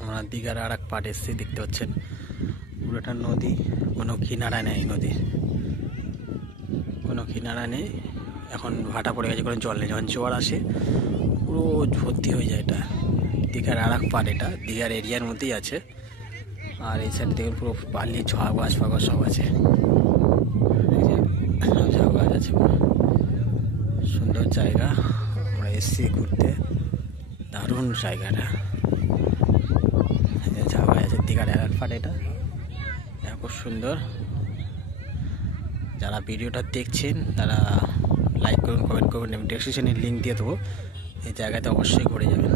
আমরা দীঘার আর এক পাড়ে এসে দেখতে পাচ্ছেন পুরোটা নদী, কোনো কিনারা নেই, নদীর কোনো কিনারা নেই। এখন ভাটা পড়ে গেছে, কোনো জল নেই। যখন জোয়ার আসে পুরো ভর্তি হয়ে যায়। এটা দীঘার আর এক পাড়, এটা দীঘার এরিয়ার মধ্যেই আছে। আর এই সাইড থেকে পুরো বালি, ঝাউ গাছ ফাগাছ সব আছে, ঝাউ গাছ আছে। সুন্দর জায়গা, আমরা এসছি ঘুরতে, দারুণ জায়গাটা। ঝাউ গাছ আছে দীঘার আর এক পাড়, এটা খুব সুন্দর। যারা ভিডিওটা দেখছেন তারা লাইক করুন, কমেন্ট করুন এবং ডেসক্রিপশনে লিঙ্ক দিয়ে দেবো। এই জায়গাতে অবশ্যই ঘুরে যাবেন।